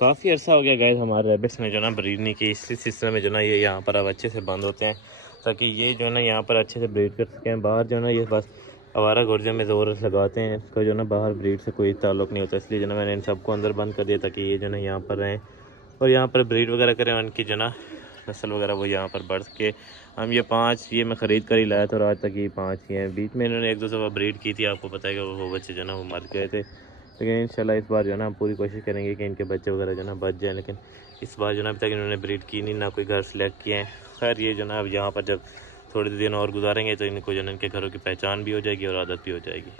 काफ़ी अर्सा हो गया गाइस हमारे रैबिट्स ने जो ना ब्रीड नहीं की। इसी सिलसिले में जो ना ये यहाँ पर अब अच्छे से बंद होते हैं ताकि ये जो है ना यहाँ पर अच्छे से ब्रीड कर सकें। बाहर जो है ना ये बस आवारा गुर्जों में ज़ोर लगाते हैं, इसका जो ना बाहर ब्रीड से कोई ताल्लुक़ नहीं होता। इसलिए जो ना मैंने इन सबको अंदर बंद कर दिया ताकि ये जो ना यहाँ पर रहें और यहाँ पर ब्रीड वगैरह करें। उनकी जो ना नस्ल वगैरह वो यहाँ पर बढ़ के हम ये 5 ये मैं ख़रीद कर ही लाया था और आज तक ये 5 ही हैं। बीच में इन्होंने 1-2 दफ़ा ब्रीड की थी, आपको पता है कि वो बच्चे जो ना वो मर गए थे। लेकिन इंशाल्लाह इस बार जो है ना हम पूरी कोशिश करेंगे कि इनके बच्चे वगैरह जो ना बच जाएँ। लेकिन इस बार जो ना अभी तक इन्होंने ब्रीड की नहीं, ना कोई घर सेलेक्ट किए हैं। खैर ये जो ना अब यहाँ पर जब थोड़े दिन और गुजारेंगे तो इनको जो ना इनके घरों की पहचान भी हो जाएगी और आदत भी हो जाएगी।